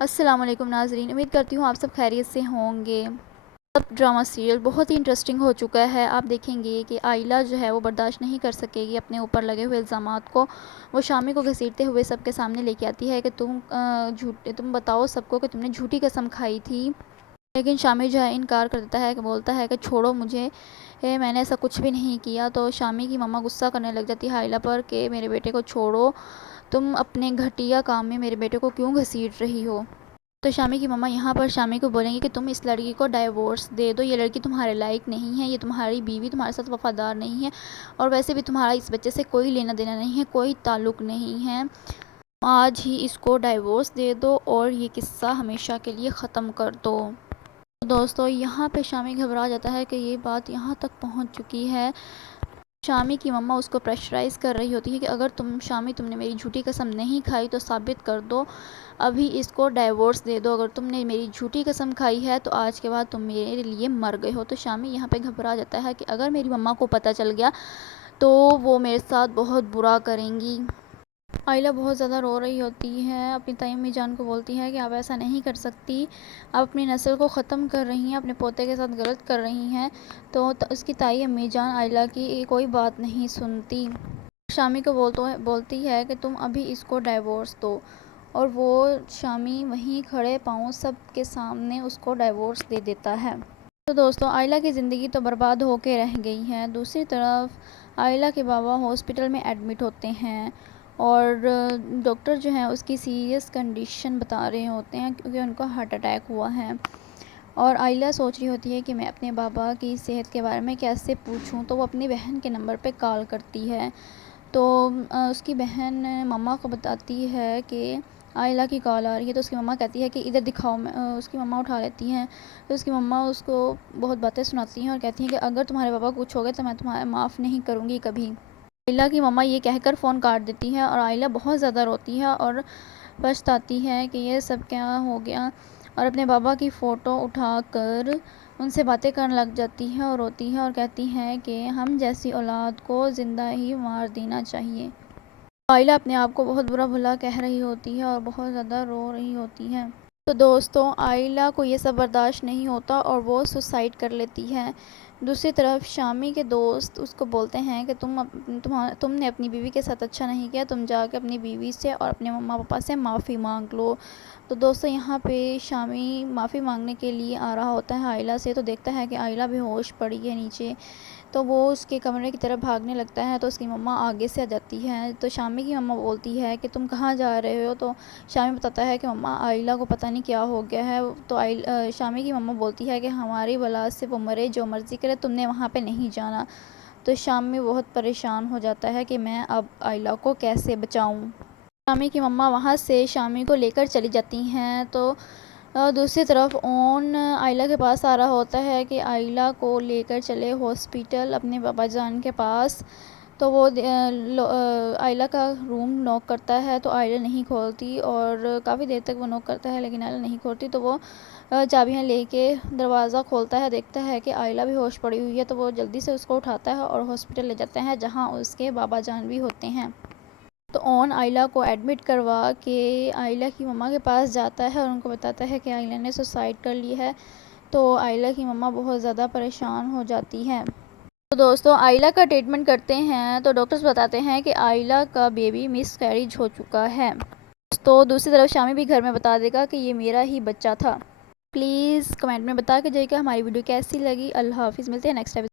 السلام علیکم ناظرین، امید کرتی ہوں آپ سب خیریت سے ہوں گے۔ اب ڈرامہ سیریل بہت ہی انٹرسٹنگ ہو چکا ہے۔ آپ دیکھیں گے کہ آئلہ جو ہے وہ برداشت نہیں کر سکے گی اپنے اوپر لگے ہوئے الزامات کو۔ وہ شامی کو گھسیٹتے ہوئے سب کے سامنے لے کے آتی ہے کہ تم بتاؤ سب کو کہ تم نے جھوٹی قسم کھائی تھی۔ لیکن شامی جو ہے انکار کر دیتا ہے، کہ بولتا ہے کہ چھوڑو مجھے، میں نے ایسا کچھ بھی نہیں کیا۔ تو شامی کی ماما غصہ کرنے لگ جاتی ہے آئلہ پر کہ میرے بیٹے کو چھوڑو، تم اپنے گھٹیا کام میں میرے بیٹے کو کیوں گھسیٹ رہی ہو۔ تو شامی کی ماما یہاں پر شامی کو بولیں گی کہ تم اس لڑکی کو ڈائیورس دے دو، یہ لڑکی تمہارے لائق نہیں ہے، یہ تمہاری بیوی تمہارے ساتھ وفادار نہیں ہے، اور ویسے بھی تمہارا اس بچے سے کوئی لینا دینا نہیں ہے، کوئی تعلق نہیں ہے۔ آج ہی اس کو ڈائیورس دے دو اور یہ قصہ ہمیشہ کے لیے ختم کر دو۔ دوستو یہاں پہ شامی گھبرا جاتا ہے کہ یہ بات یہاں تک پہنچ چکی ہے۔ شامی کی ماما اس کو پریشرائز کر رہی ہوتی ہے کہ اگر تم نے میری جھوٹی قسم نہیں کھائی تو ثابت کر دو، ابھی اس کو ڈائیورس دے دو، اگر تم نے میری جھوٹی قسم کھائی ہے تو آج کے بعد تم میرے لیے مر گئے ہو۔ تو شامی یہاں پہ گھبرا جاتا ہے کہ اگر میری ماما کو پتہ چل گیا تو وہ میرے ساتھ بہت برا کریں گی۔ آئلہ بہت زیادہ رو رہی ہوتی ہے، اپنی تائی امی جان کو بولتی ہے کہ آپ ایسا نہیں کر سکتی، آپ اپنی نسل کو ختم کر رہی ہیں، اپنے پوتے کے ساتھ غلط کر رہی ہیں۔ تو اس کی تائی امی جان آئلہ کی کوئی بات نہیں سنتی، شامی کو بولتی ہے کہ تم ابھی اس کو ڈائیورس دو، اور وہ شامی وہیں کھڑے پاؤں سب کے سامنے اس کو ڈائیورس دے دیتا ہے۔ تو دوستو آئلہ کی زندگی تو برباد ہو کے رہ گئی ہے۔ دوسری طرف آئلہ کے بابا ہاسپٹل میں ایڈمٹ ہوتے ہیں، اور ڈاکٹر جو ہیں اس کی سیریس کنڈیشن بتا رہے ہوتے ہیں کیونکہ ان کو ہارٹ اٹیک ہوا ہے، اور آئلہ سوچ رہی ہوتی ہے کہ میں اپنے بابا کی صحت کے بارے میں کیسے پوچھوں۔ تو وہ اپنی بہن کے نمبر پہ کال کرتی ہے، تو اس کی بہن ماما کو بتاتی ہے کہ آئلہ کی کال آ رہی ہے، تو اس کی ماما کہتی ہے کہ ادھر دکھاؤ۔ اس کی ماما اٹھا لیتی ہیں، تو اس کی ماما اس کو بہت باتیں سناتی ہیں اور کہتی ہیں کہ اگر تمہارے بابا کو کچھ ہو گیا تو میں تمہیں معاف نہیں کروں گی کبھی۔ آئلہ کی ماما یہ کہہ کر فون کاٹ دیتی ہے، اور آئلہ بہت زیادہ روتی ہے اور پچھتاتی ہے کہ یہ سب کیا ہو گیا، اور اپنے بابا کی فوٹو اٹھا کر ان سے باتیں کرنے لگ جاتی ہے اور روتی ہے اور کہتی ہے کہ ہم جیسی اولاد کو زندہ ہی مار دینا چاہیے۔ آئلہ اپنے آپ کو بہت برا بھلا کہہ رہی ہوتی ہے اور بہت زیادہ رو رہی ہوتی ہے۔ تو دوستوں آئلہ کو یہ سب برداشت نہیں ہوتا اور وہ سوسائڈ کر لیتی ہے۔ دوسری طرف شامی کے دوست اس کو بولتے ہیں کہ تم نے اپنی بیوی کے ساتھ اچھا نہیں کیا، تم جا کے اپنی بیوی سے اور اپنے ماما پاپا سے معافی مانگ لو۔ تو دوستو یہاں پہ شامی معافی مانگنے کے لیے آ رہا ہوتا ہے آئلہ سے، تو دیکھتا ہے کہ آئلہ بے ہوش پڑی ہے نیچے، تو وہ اس کے کمرے کی طرف بھاگنے لگتا ہے، تو اس کی ماما آگے سے آ جاتی ہے۔ تو شامی کی ماما بولتی ہے کہ تم کہاں جا رہے ہو، تو شامی بتاتا ہے کہ ماما آئلہ کو پتہ نہیں کیا ہو گیا ہے۔ تو شامی کی ماما بولتی ہے کہ ہماری بلا سے وہ مرے، جو مرضی کرے، تم نے وہاں پہ نہیں جانا۔ تو شامی بہت پریشان ہو جاتا ہے کہ میں اب آئلہ کو کیسے بچاؤں۔ شامی کی ماما وہاں سے شامی کو لے کر چلی جاتی ہیں، تو دوسری طرف اون آئلہ کے پاس آ رہا ہوتا ہے کہ آئلہ کو لے کر چلے ہاسپٹل اپنے بابا جان کے پاس۔ تو وہ آئلہ کا روم نوک کرتا ہے، تو آئلہ نہیں کھولتی، اور کافی دیر تک وہ نوک کرتا ہے لیکن آئلہ نہیں کھولتی۔ تو وہ چابیاں لے کے دروازہ کھولتا ہے، دیکھتا ہے کہ آئلہ بھی ہوش پڑی ہوئی ہے، تو وہ جلدی سے اس کو اٹھاتا ہے اور ہاسپٹل لے جاتا ہے جہاں اس کے بابا جان بھی ہوتے ہیں۔ تو اون آئلہ کو ایڈمٹ کروا کے آئلہ کی ماما کے پاس جاتا ہے اور ان کو بتاتا ہے کہ آئلہ نے سوسائڈ کر لی ہے۔ تو آئلہ کی ماما بہت زیادہ پریشان ہو جاتی ہے۔ تو دوستو آئلہ کا ٹریٹمنٹ کرتے ہیں، تو ڈاکٹرز بتاتے ہیں کہ آئلہ کا بیبی مس کیریج ہو چکا ہے۔ تو دوسری طرف شامی بھی گھر میں بتا دے گا کہ یہ میرا ہی بچہ تھا۔ پلیز کمنٹ میں بتا کے جائیے کہ ہماری ویڈیو کیسی لگی۔ اللہ حافظ، ملتے ہیں نیکسٹ ایپیسوڈ۔